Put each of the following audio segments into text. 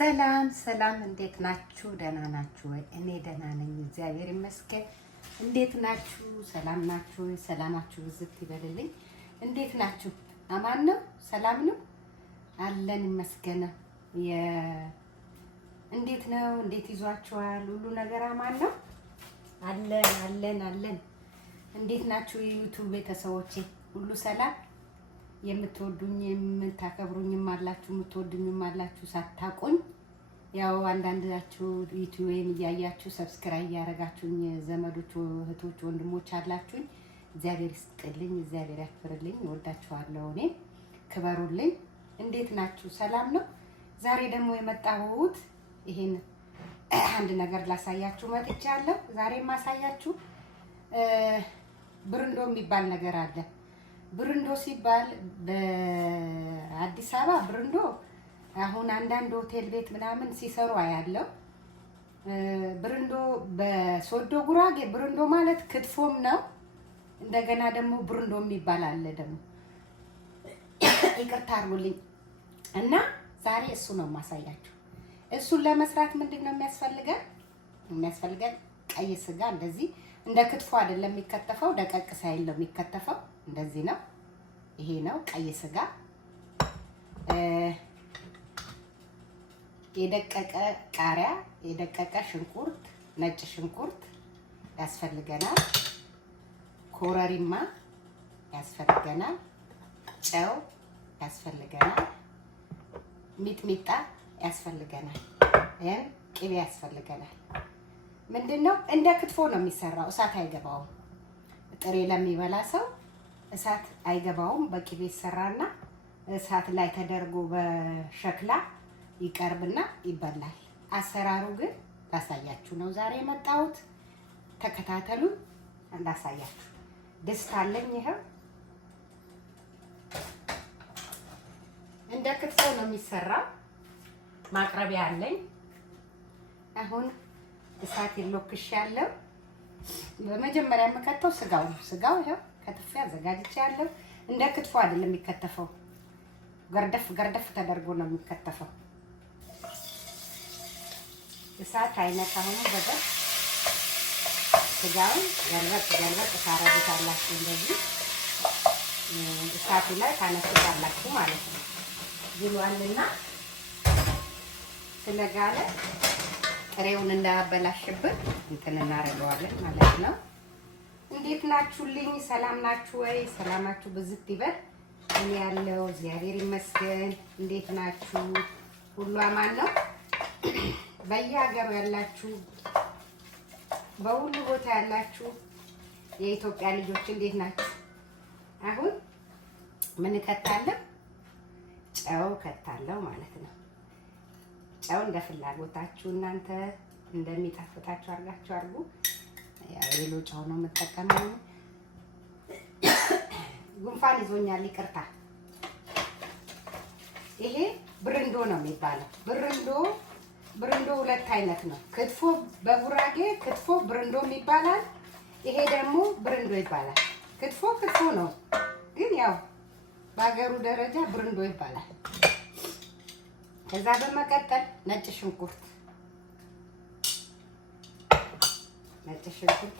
ሰላም ሰላም፣ እንዴት ናችሁ? ደህና ናችሁ ወይ? እኔ ደህና ነኝ፣ እግዚአብሔር ይመስገን። እንዴት ናችሁ? ሰላም ናችሁ? ሰላማችሁ ብዝት ይበልልኝ። እንዴት ናችሁ? አማን ነው? ሰላም ነው? አለን ይመስገን። እንዴት ነው? እንዴት ይዟችኋል? ሁሉ ነገር አማን ነው? አለን። እንዴት ናችሁ? የዩቲዩብ ቤተሰቦቼ ሁሉ ሰላም? የምትወዱኝ የምታከብሩኝም አላችሁ፣ የምትወዱኝም አላችሁ ሳታቁኝ። ያው አንዳንዳችሁ ዩቲዩብን እያያችሁ ሰብስክራይብ ያደረጋችሁኝ ዘመዶች፣ እህቶች፣ ወንድሞች አላችሁኝ። እግዚአብሔር ይስጥልኝ፣ እግዚአብሔር ያክብርልኝ። እወዳችኋለሁ። እኔ ክበሩልኝ። እንዴት ናችሁ? ሰላም ነው? ዛሬ ደግሞ የመጣሁት ይሄን አንድ ነገር ላሳያችሁ መጥቻለሁ። ዛሬ ማሳያችሁ ብርንዶ የሚባል ነገር አለ። ብርንዶ ሲባል በአዲስ አበባ ብርንዶ አሁን አንዳንድ ሆቴል ቤት ምናምን ሲሰሩ አያለው። ብርንዶ በሶዶ ጉራጌ ብርንዶ ማለት ክትፎም ነው። እንደገና ደግሞ ብርንዶ የሚባል አለ ደግሞ። ይቅርታ አድርጉልኝ እና ዛሬ እሱ ነው የማሳያችሁ። እሱን ለመስራት ምንድን ነው የሚያስፈልገን? ቀይ ስጋ እንደዚህ እንደ ክትፎ አይደለም የሚከተፈው፣ ደቀቅ ሳይል ነው የሚከተፈው። እንደዚህ ነው። ይሄ ነው ቀይ ስጋ። የደቀቀ ቃሪያ፣ የደቀቀ ሽንኩርት፣ ነጭ ሽንኩርት ያስፈልገናል። ኮረሪማ ያስፈልገናል። ጨው ያስፈልገናል። ሚጥሚጣ ያስፈልገናል። ይሄን ቅቤ ያስፈልገናል። ምንድነው እንደ ክትፎ ነው የሚሰራው። እሳት አይገባውም። ጥሬ ለሚበላ ሰው እሳት አይገባውም። በቅቤ ይሰራና እሳት ላይ ተደርጎ በሸክላ ይቀርብና ይበላል። አሰራሩ ግን ላሳያችሁ ነው ዛሬ የመጣሁት። ተከታተሉ እንዳሳያችሁ። ድስት አለኝ። ይሄው እንደ ክትፎ ነው የሚሰራው። ማቅረቢያ አለኝ። አሁን እሳት ይሎክሻለሁ። በመጀመሪያ የምከተው ስጋው ይሄው ከትፌ አዘጋጅቻለሁ። እንደ ክትፎ አይደለም የሚከተፈው፣ ገርደፍ ተደርጎ ነው የሚከተፈው። እሳት አይነካውም። በደንብ ስጋውን ገልበጥ ታረጉታላችሁ። እንደዚህ እሳቱ ላይ ታነሱታላችሁ ማለት ነው። ግሏልና ስለጋለ ጥሬውን እንዳያበላሽብን እንትን እናደርገዋለን ማለት ነው። እንዴት ናችሁልኝ? ሰላም ናችሁ ወይ? ሰላማችሁ ብዝት ይበል። እኔ ያለው እግዚአብሔር ይመስገን። እንዴት ናችሁ? ሁሉ አማን ነው? በየሀገሩ ያላችሁ፣ በሁሉ ቦታ ያላችሁ የኢትዮጵያ ልጆች እንዴት ናችሁ? አሁን ምን ከታለሁ? ጨው ከታለሁ ማለት ነው። ጨው እንደ ፍላጎታችሁ እናንተ እንደሚጣፍጣችሁ አድርጋችሁ አድርጉ። ያው ሌሎ ጨው ነው የምጠቀመው። ጉንፋን ይዞኛል፣ ይቅርታ። ይሄ ብርንዶ ነው የሚባለው። ብርንዶ ሁለት አይነት ነው። ክትፎ በጉራጌ ክትፎ ብርንዶ ይባላል። ይሄ ደግሞ ብርንዶ ይባላል። ክትፎ ነው፣ ግን ያው በሀገሩ ደረጃ ብርንዶ ይባላል። ከዛ በመቀጠል ነጭ ሽንኩርት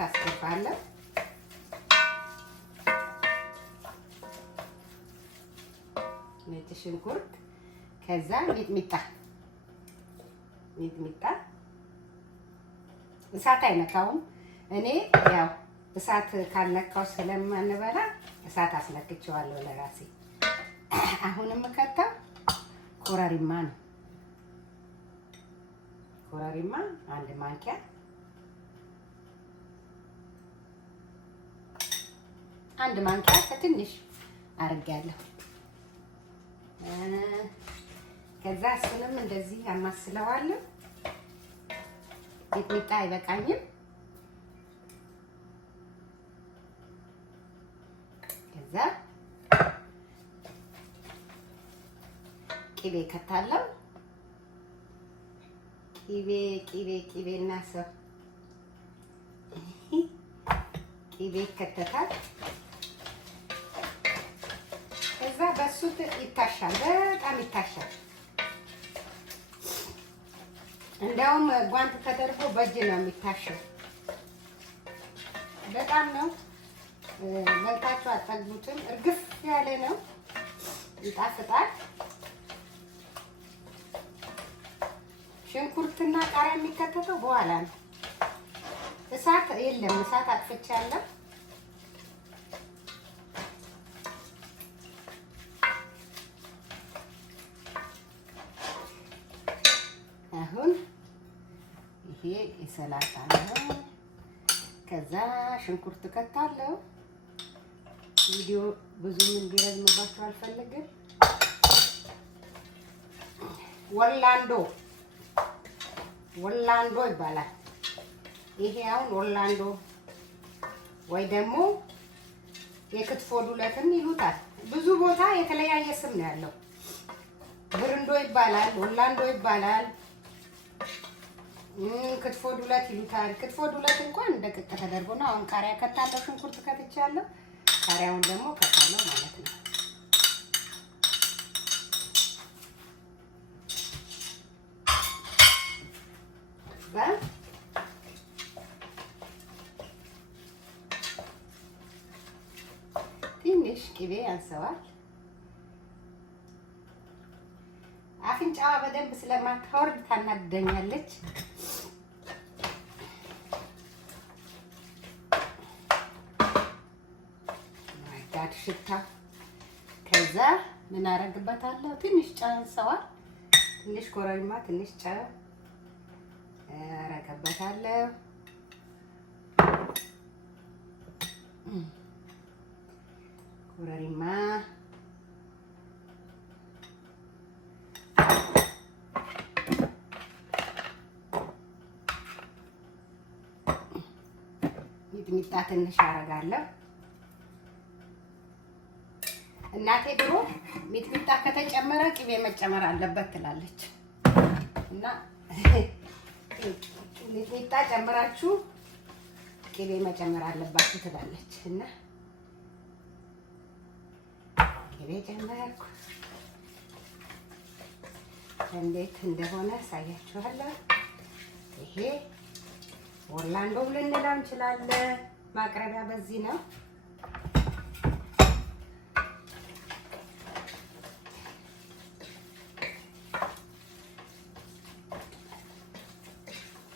አስገባለሁ። ነጭ ሽንኩርት ከዛ ሚጥሚጣ እሳት አይነካውም። እኔ ያው እሳት ካልነካው ስለማንበላ እሳት አስነክቼዋለሁ ለራሴ። አሁንም ከተው ኮረሪማ ነው። ኮረሪማ አንድ ማንኪያ፣ ከትንሽ አድርጌያለሁ። ከዛ እሱንም እንደዚህ አማስለዋለሁ። ሚጥሚጣ አይበቃኝም። ከዛ ቅቤ ከታለው። ቅቤ እና ሰው ቅቤ ከተታል። ከዛ በሱ ይታሻል፣ በጣም ይታሻል። እንደውም ጓንት ተደርጎ በእጅ ነው የሚታሸው። በጣም ነው በልታችሁ አጠግቡትም። እርግፍ ያለ ነው፣ ይጣፍጣል። ሽንኩርትና ቃሪያ የሚከተተው በኋላ ነው። እሳት የለም፣ እሳት አጥፍቻለሁ። አሁን ይሄ የሰላጣ ነው። ከዛ ሽንኩርት ከታለሁ። ቪዲዮ ብዙም እንዲረዝምባችሁ አልፈልግም። ወላንዶ ይባላል። ይሄ አሁን ወላንዶ ወይ ደግሞ የክትፎ ዱለትም ይሉታል። ብዙ ቦታ የተለያየ ስም ነው ያለው። ብርንዶ ይባላል፣ ወላንዶ ይባላል፣ ክትፎ ዱለት ይሉታል። ክትፎ ዱለት እንኳን እንደ ቅጥ ተደርጎ ነው። አሁን ቃሪያ ከታለሁ፣ ሽንኩርት ከትቻለሁ። ቃሪያውን ደግሞ ከታለሁ ማለት ነው። ትንሽ ቅቤ ያንሰዋል። አፍንጫዋ በደንብ ስለማታወርድ ታናደኛለች። ማይጋድ ሽታ። ከዛ ምን አደርግበታለሁ? ትንሽ ጨው ያንሰዋል። ትንሽ ኮረሪማ፣ ትንሽ ጨው አደርግበታለሁ። ኮረሪማ ሚጥሚጣ ትንሽ አደርጋለሁ። እናቴ ድሮ ሚጥሚጣ ከተጨመረ ቅቤ መጨመር አለበት ትላለች እና ሚጥሚጣ ጨምራችሁ ቅቤ መጨመር አለባችሁ ትላለች እና ቅቤ ጨመርኩ። እንዴት እንደሆነ አሳያችኋለሁ። ይሄ ወላንዶ ልንለው እንችላለን። ማቅረቢያ በዚህ ነው።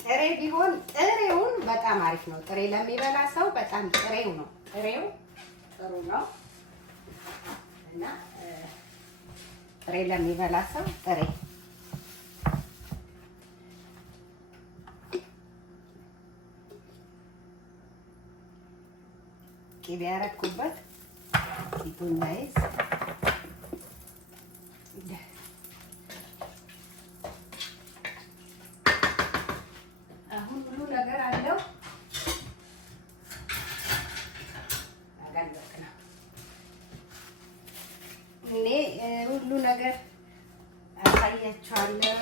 ጥሬ ቢሆን ጥሬውን በጣም አሪፍ ነው። ጥሬ ለሚበላ ሰው በጣም ጥሬው ነው። ጥሬው ጥሩ ነው እና ጥሬ ለሚበላ ሰው ጥሬ ቅቤ ያረኩበት ፊቱ እንዳይዝ አሁን ሁሉ ነገር አለው። አጋልበክ ነው እኔ ሁሉ ነገር አሳያችኋለሁ።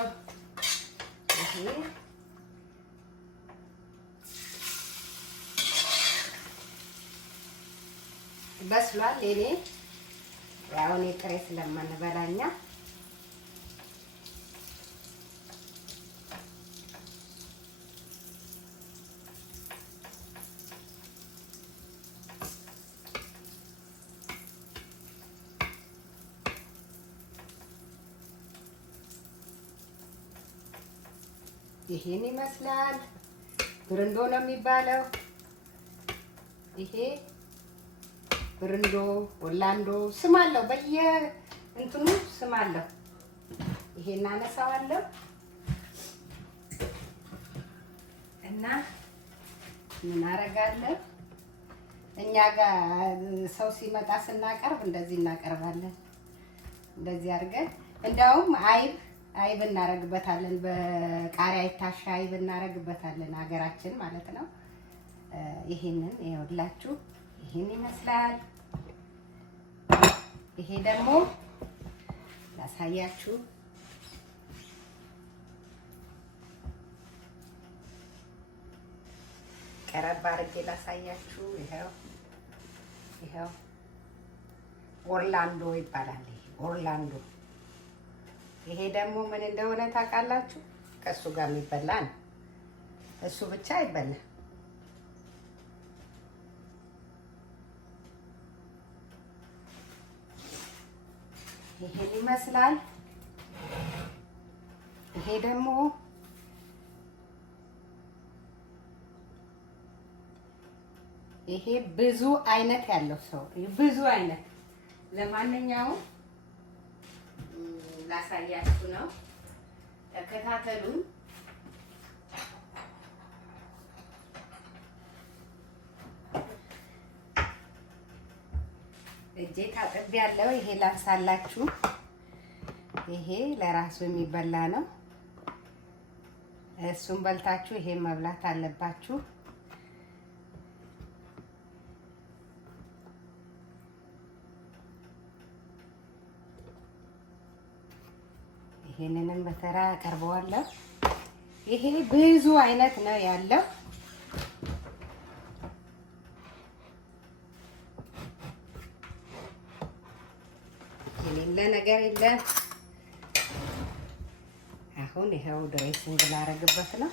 ይሄ በስሏል። እኔ ያው እኔ ጥሬ ስለማንበላኛ ይሄን ይመስላል። ብርንዶ ነው የሚባለው። ይሄ ብርንዶ ወላንዶ ስም አለው፣ በየእንትኑ ስም አለው። ይሄን አነሳዋለሁ እና ምን አደርጋለሁ? እኛ ጋር ሰው ሲመጣ ስናቀርብ እንደዚህ እናቀርባለን። እንደዚህ አድርገን እንደውም አይብ እናረግበታለን። በቃሪያ ይታሻ አይብ እናረግበታለን፣ ሀገራችን ማለት ነው። ይሄንን ይኸውላችሁ ይሄን ይመስላል። ይሄ ደግሞ ላሳያችሁ። ቀረብ አድርጌ ላሳያችሁ። ይሄው ኦርላንዶ ይባላል። ይሄ ኦርላንዶ። ይሄ ደግሞ ምን እንደሆነ ታውቃላችሁ? ከእሱ ጋር የሚበላ ነው። እሱ ብቻ አይበላም። ይሄን ይመስላል። ይሄ ደግሞ ይሄ ብዙ አይነት ያለው ሰው ብዙ አይነት። ለማንኛውም ላሳያችሁ ነው። ተከታተሉን። እጄ ታጥቤያለሁ። ይሄ ላንሳላችሁ። ይሄ ለራሱ የሚበላ ነው። እሱን በልታችሁ ይሄን መብላት አለባችሁ። ይሄንንም በተራ አቀርበዋለሁ። ይሄ ብዙ አይነት ነው ያለው። የሌለ ነገር የለም። አሁን ይሄው ድሬሲንግ ላደርግበት ነው።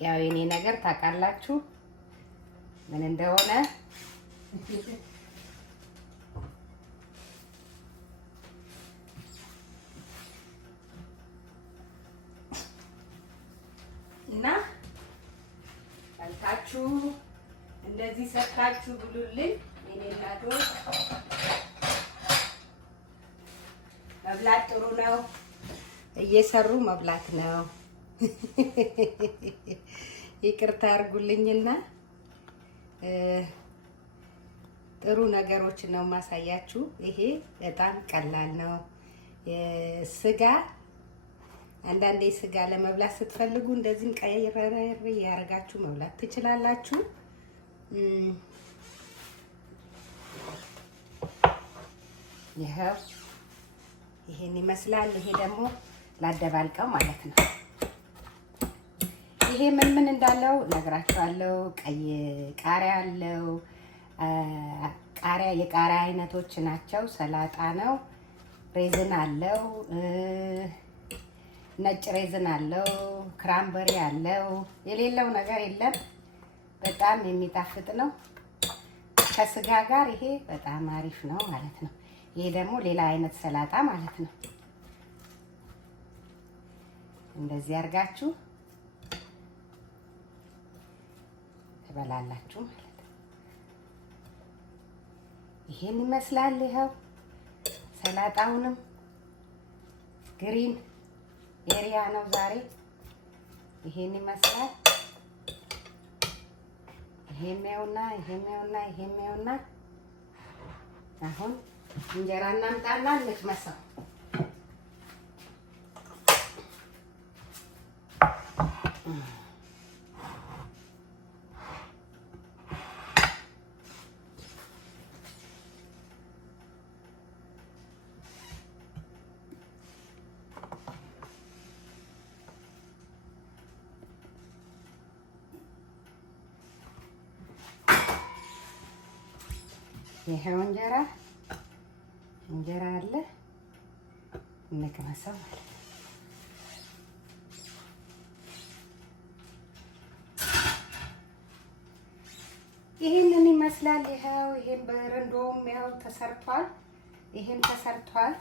ያው የኔ ነገር ታውቃላችሁ ምን እንደሆነ። እና በልታችሁ እንደዚህ ሰርታችሁ ብሉልኝ። የኔ እናቶች መብላት ጥሩ ነው። እየሰሩ መብላት ነው። ይቅርታ አድርጉልኝና ጥሩ ነገሮችን ነው ማሳያችሁ። ይሄ በጣም ቀላል ነው። ስጋ አንዳንዴ ስጋ ለመብላት ስትፈልጉ እንደዚህም ቀየረረ ያረጋችሁ መብላት ትችላላችሁ። ይሄን ይመስላል። ይሄ ደግሞ ላደባልቀው ማለት ነው። ይሄ ምን እንዳለው ነግራችኋለሁ። ቀይ ቃሪያ አለው። የቃሪያ አይነቶች ናቸው። ሰላጣ ነው። ሬዝን አለው። ነጭ ሬዝን አለው። ክራምበሪ አለው። የሌለው ነገር የለም። በጣም የሚጣፍጥ ነው። ከስጋ ጋር ይሄ በጣም አሪፍ ነው ማለት ነው። ይሄ ደግሞ ሌላ አይነት ሰላጣ ማለት ነው። እንደዚህ አድርጋችሁ ትበላላችሁ ማለት ነው። ይሄን ይመስላል። ይኸው ሰላጣውንም ግሪን ኤሪያ ነው ዛሬ። ይሄን ይመስላል። ይሄም ያውና አሁን እንጀራ እናምጣና እንቅመሰው። ይሄው እንጀራ አለ። እንቅመሰው ማለት ነው። ይሄንን ይመስላል። ይሄን በረንዶም ያው ተሰርቷል። ይሄን ተሰርቷል።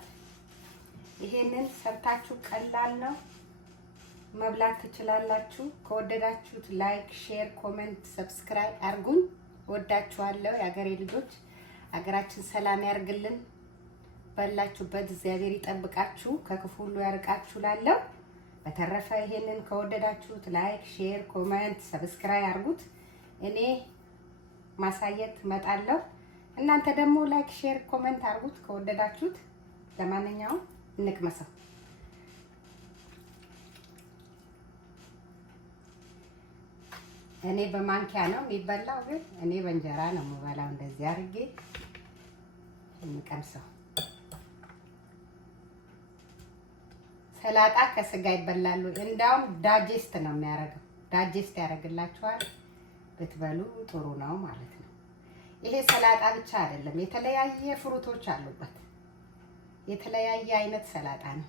ይሄንን ሰርታችሁ ቀላል ነው መብላት ትችላላችሁ። ከወደዳችሁት ላይክ፣ ሼር፣ ኮሜንት፣ ሰብስክራይብ አርጉኝ። ወዳችኋለሁ የአገሬ ልጆች። አገራችን ሰላም ያርግልን። ባላችሁበት እግዚአብሔር ይጠብቃችሁ፣ ከክፉ ሁሉ ያርቃችሁ ላለው። በተረፈ ይሄንን ከወደዳችሁት ላይክ፣ ሼር፣ ኮሜንት፣ ሰብስክራይብ አርጉት። እኔ ማሳየት መጣለሁ። እናንተ ደግሞ ላይክ፣ ሼር፣ ኮሜንት አርጉት ከወደዳችሁት። ለማንኛውም እንቅመሰው። እኔ በማንኪያ ነው የሚበላው፣ ግን እኔ በእንጀራ ነው የምበላው። እንደዚህ አድርጌ እንቀምሰው። ሰላጣ ከስጋ ይበላሉ። እንዳውም ዳጀስት ነው የሚያደርገው። ዳጀስት ያደርግላችኋል። ብትበሉ ጥሩ ነው ማለት ነው። ይሄ ሰላጣ ብቻ አይደለም፣ የተለያየ ፍሩቶች አሉበት። የተለያየ አይነት ሰላጣ ነው።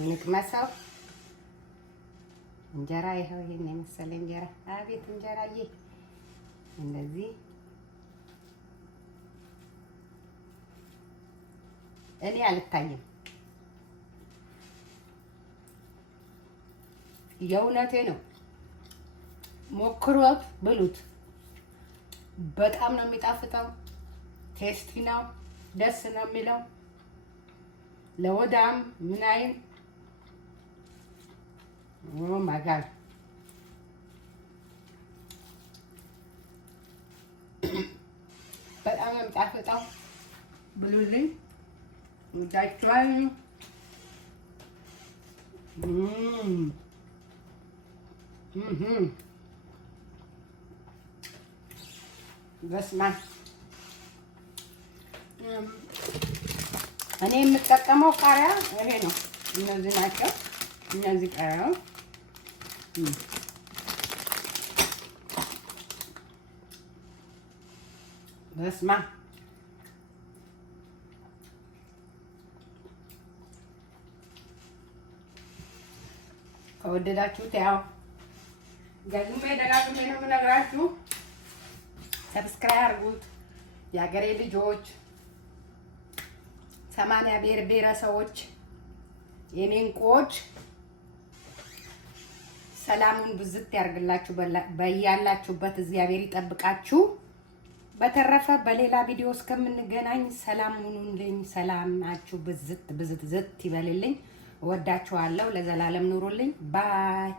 እንቅመሰው። እንጀራ ይኸው ይሄን የመሰለ እንጀራ። አቤት እንጀራዬ! እንደዚህ እኔ አልታየም። የእውነቴ ነው። ሞክሮት ብሉት። በጣም ነው የሚጣፍጠው። ቴስቲ ነው። ደስ ነው የሚለው። ለወዳም ምን አይን ኦ ማይ ጋድ በጣም ነው የሚጣፍጠው። ብሉልኝ። ወዳችኋል። በስመ አብ። እኔ የምጠቀመው ቃሪያ ይሄ ነው። እነዚህ ናቸው። እነዚህ ቃሪያው በስመ አብ። ከወደዳችሁት ያው ደግሜ ደጋግሜ ነው የምነግራችሁ። ሰብስክራይብ አድርጉት። የሀገሬ ልጆች 80 ብሔር ብሔረሰቦች የኔ እንቁዎች ሰላሙን ብዝት ያርግላችሁ። በያላችሁበት እግዚአብሔር ይጠብቃችሁ። በተረፈ በሌላ ቪዲዮ እስከምንገናኝ ሰላም ሁኑልኝ። ሰላማችሁ ብዝት ይበልልኝ። እወዳችኋለሁ። ለዘላለም ኑሩልኝ። ባይ